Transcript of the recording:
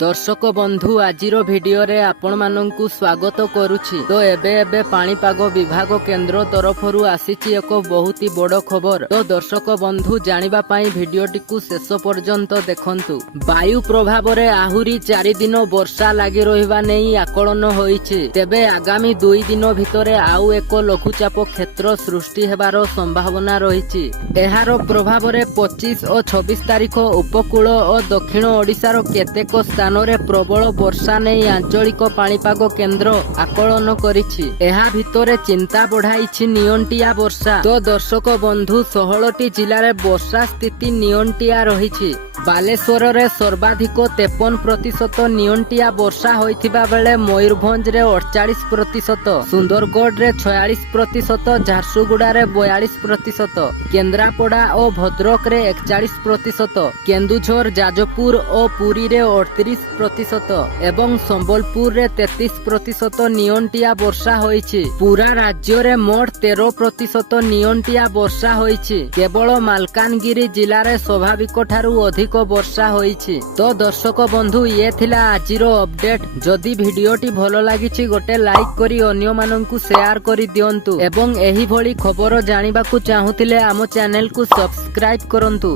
दर्शक बंधु आजिर भिडियो रे आपण माननकु स्वागत करुछि। तो एबे पाणीपाग विभाग केंद्र तरफरु आसीछि एक बहुत ही बड़ खबर। तो दर्शक बंधु जानिबा पई भिडियोटी को शेष पर्यंत देखंतु। वायु प्रभाव रे आहुरी 4 दिन वर्षा लागि रहिबा नै आकलन होईछि। तेबे आगामी 2 दिन भितरे आउ एक लघुचाप क्षेत्र सृष्टि हेबार संभावना रहिछि। एहार प्रभाव रे 25 और 26 तारिख उपकूल और दक्षिण ओडिसा रो केतेक स्थान रे प्रबल वर्षा नहीं आंचलिक पाणीपाग केंद्र आकलन करिछि। एहा भितरे चिंता बढ़ाइछि नियंटिया वर्षा। तो दर्शक बंधु 16टी जिल्ला रे वर्षा स्थिति नियंटिया रहिछि। बालेश्वर रे सर्वाधिक 53% नियंटिया वर्षा होइथिबा बेले मयूरभंज रे 48%, सुंदरगढ़ रे 46%, झारसुगुड़ा रे 42%, केंद्रापड़ा और भद्रक रे 41%, केन्दुझर, जाजपुर और पुरी रे 38% एवं संबलपुर रे 33% नियंटिया वर्षा होइछि। पूरा राज्य रे मोट 13% नियंटिया वर्षा होइछि। केवल मालकानगिरी जिला रे स्वाभाविक ठारू अधिक वर्षा होइछि। तो दर्शक बंधु ये थिला आजिरो अपडेट। जदि भिडियोटी भलो लागिछि गोटे लाइक करी अन्य माननकु शेयर करी दियंतु एवं एही भली खबर जानिबाकु चाहुतिले आम चैनल को सब्सक्राइब करंतु।